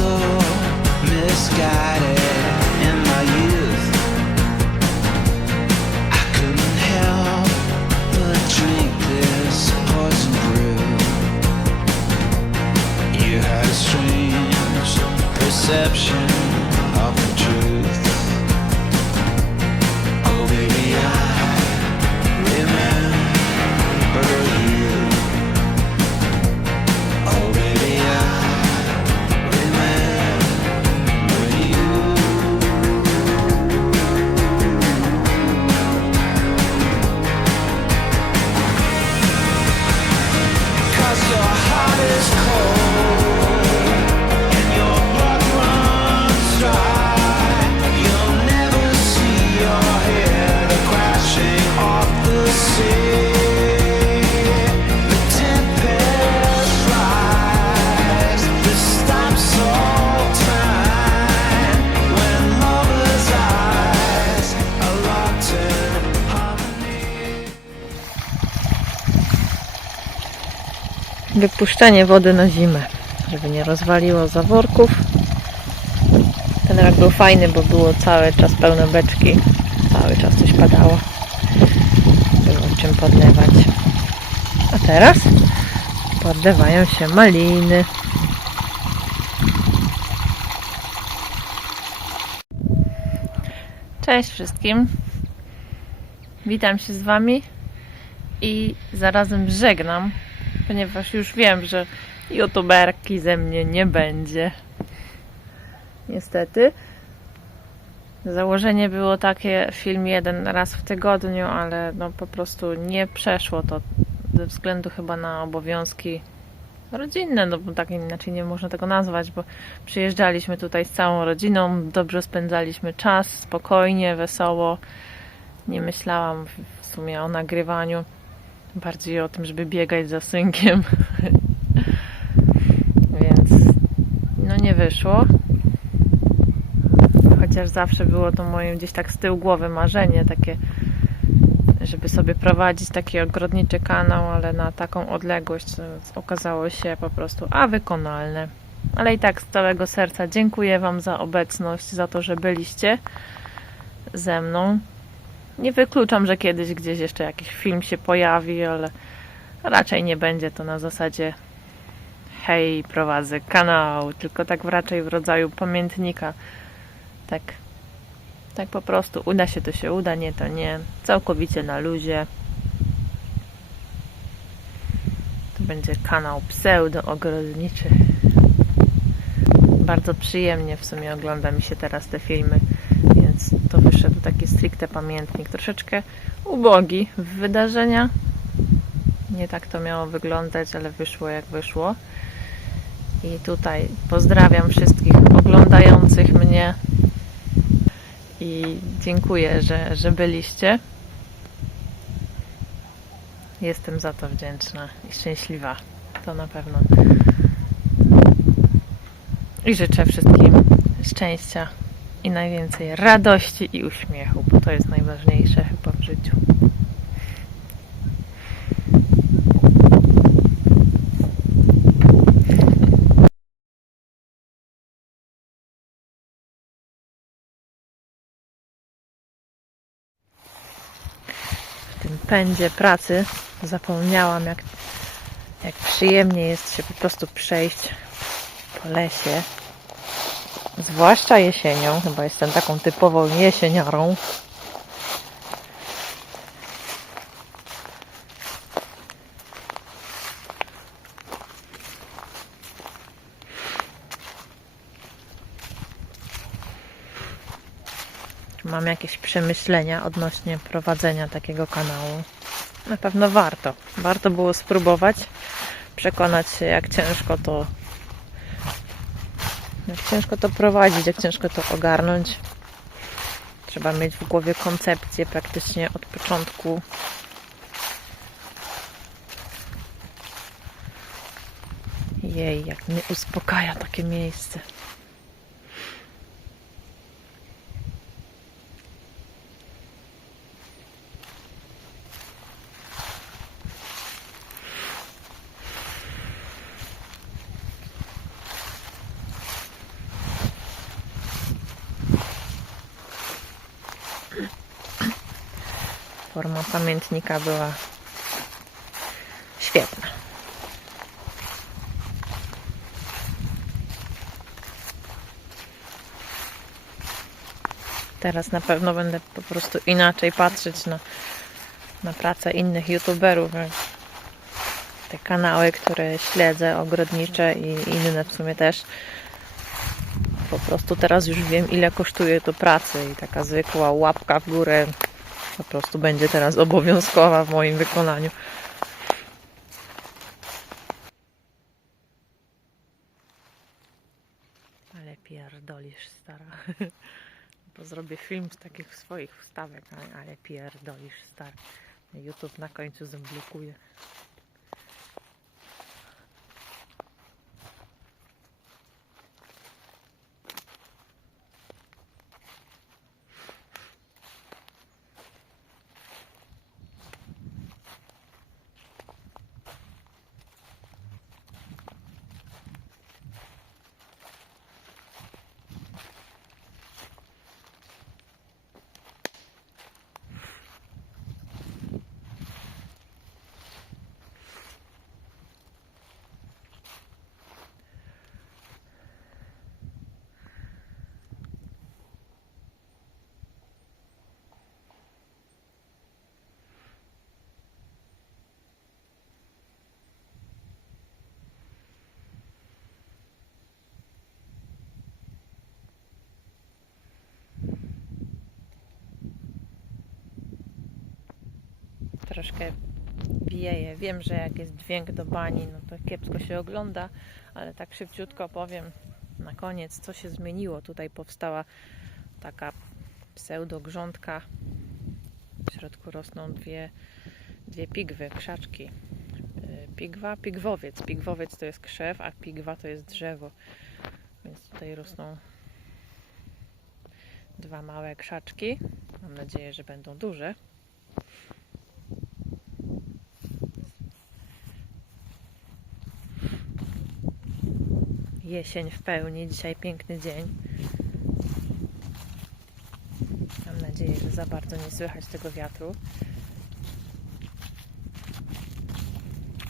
so misguided in my youth. I couldn't help but drink this poison brew. You had a strange perception. is cold. Wypuszczenie wody na zimę, żeby nie rozwaliło zaworków. Ten rok był fajny, bo było cały czas pełne beczki. Cały czas coś padało. Było czym podlewać. A teraz podlewają się maliny. Cześć wszystkim. Witam się z Wami i zarazem żegnam, ponieważ już wiem, że youtuberki ze mnie nie będzie. Niestety. Założenie było takie film jeden raz w tygodniu, ale no po prostu nie przeszło to ze względu chyba na obowiązki rodzinne, no bo tak inaczej nie można tego nazwać, bo przyjeżdżaliśmy tutaj z całą rodziną, dobrze spędzaliśmy czas, spokojnie, wesoło. Nie myślałam w- sumie o nagrywaniu, bardziej o tym, żeby biegać za synkiem. Więc no nie wyszło. Chociaż zawsze było to moje gdzieś tak z tyłu głowy marzenie takie, żeby sobie prowadzić taki ogrodniczy kanał, ale na taką odległość to okazało się po prostu a wykonalne. Ale i tak z całego serca dziękuję Wam za obecność, za to, że byliście ze mną. Nie wykluczam, że kiedyś gdzieś jeszcze jakiś film się pojawi, ale raczej nie będzie to na zasadzie hej, prowadzę kanał, tylko tak raczej w rodzaju pamiętnika. Tak, tak po prostu uda się to się uda, nie to nie. Całkowicie na luzie. To będzie kanał pseudo-ogrodniczy. Bardzo przyjemnie w sumie ogląda mi się teraz te filmy, wyszedł taki stricte pamiętnik. Troszeczkę ubogi w wydarzenia. Nie tak to miało wyglądać, ale wyszło jak wyszło. I tutaj pozdrawiam wszystkich oglądających mnie i dziękuję, że, że byliście. Jestem za to wdzięczna i szczęśliwa. To na pewno. I życzę wszystkim szczęścia i najwięcej radości i uśmiechu, bo to jest najważniejsze chyba w życiu. w tym pędzie pracy zapomniałam, jak, jak przyjemnie jest się po prostu przejść po lesie. Zwłaszcza jesienią, chyba jestem taką typową jesieniarą. Mam jakieś przemyślenia odnośnie prowadzenia takiego kanału? Na pewno warto. Warto było spróbować, przekonać się, jak ciężko to. Jak ciężko to prowadzić, jak ciężko to ogarnąć. Trzeba mieć w głowie koncepcję praktycznie od początku. Jej, jak mnie uspokaja takie miejsce. Forma pamiętnika była świetna. Teraz na pewno będę po prostu inaczej patrzeć na, na pracę innych youtuberów. Te kanały, które śledzę, ogrodnicze i inne w sumie też. Po prostu teraz już wiem, ile kosztuje to pracy i taka zwykła łapka w górę po prostu będzie teraz obowiązkowa w moim wykonaniu. Ale pierdolisz, stara. Bo zrobię film z takich swoich wstawek, ale, pierdolisz, stara. YouTube na końcu zablokuje. Troszkę wieje. Wiem, że jak jest dźwięk do bani, no to kiepsko się ogląda, ale tak szybciutko powiem na koniec, co się zmieniło. Tutaj powstała taka pseudogrządka. W środku rosną dwie, dwie pigwy, krzaczki. Yy, Pigwa, pigwowiec. Pigwowiec to jest krzew, a pigwa to jest drzewo. Więc tutaj rosną dwa małe krzaczki. Mam nadzieję, że będą duże. Jesień w pełni, dzisiaj piękny dzień. Mam nadzieję, że za bardzo nie słychać tego wiatru.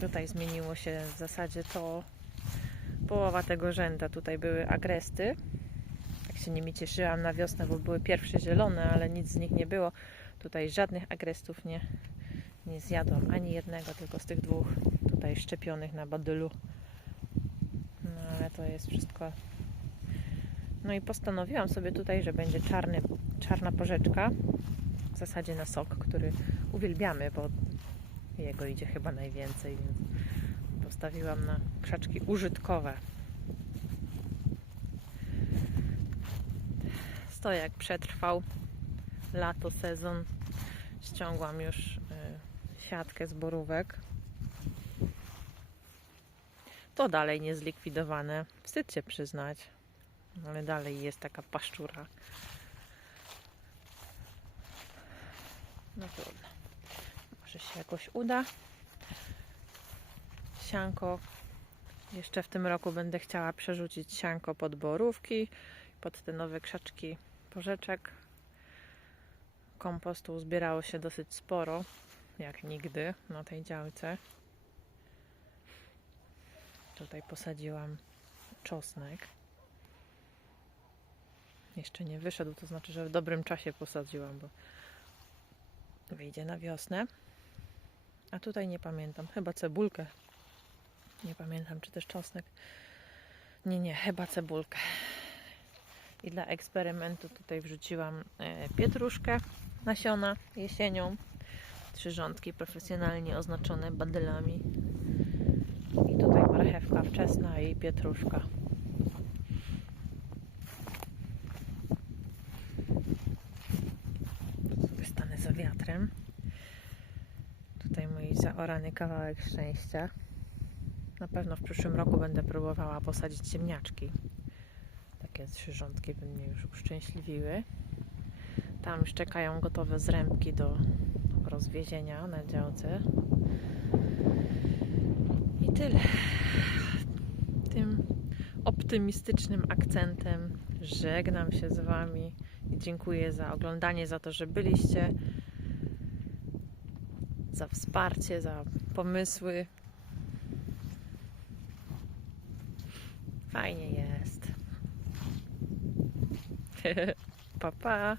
Tutaj zmieniło się w zasadzie to połowa tego rzęda. Tutaj były agresty. Tak się nimi cieszyłam na wiosnę, bo były pierwsze zielone, ale nic z nich nie było. Tutaj żadnych agrestów nie, nie zjadłam. Ani jednego, tylko z tych dwóch tutaj szczepionych na badylu. Ale to jest wszystko. No i postanowiłam sobie tutaj, że będzie czarny, czarna porzeczka. W zasadzie na sok, który uwielbiamy, bo jego idzie chyba najwięcej, więc postawiłam na krzaczki użytkowe. Stojak przetrwał lato, sezon. Ściągłam już y, siatkę z borówek. To dalej nie zlikwidowane. Wstyd się przyznać, ale dalej jest taka paszczura. No trudno. Może się jakoś uda. Sianko. Jeszcze w tym roku będę chciała przerzucić sianko pod borówki, pod te nowe krzaczki porzeczek. Kompostu zbierało się dosyć sporo, jak nigdy na tej działce. Tutaj posadziłam czosnek. Jeszcze nie wyszedł, to znaczy, że w dobrym czasie posadziłam, bo wyjdzie na wiosnę. A tutaj nie pamiętam, chyba cebulkę. Nie pamiętam, czy też czosnek. Nie, nie, chyba cebulkę. I dla eksperymentu tutaj wrzuciłam e, pietruszkę, nasiona jesienią. Trzy rządki profesjonalnie oznaczone badylami. Marchewka wczesna i pietruszka. Tu sobie stanę za wiatrem. Tutaj mój zaorany kawałek szczęścia. Na pewno w przyszłym roku będę próbowała posadzić ziemniaczki. Takie trzy rządki by mnie już uszczęśliwiły. Tam już czekają gotowe zrębki do rozwiezienia na działce. Tyle. Tym optymistycznym akcentem żegnam się z Wami i dziękuję za oglądanie, za to, że byliście, za wsparcie, za pomysły. Fajnie jest. pa, pa.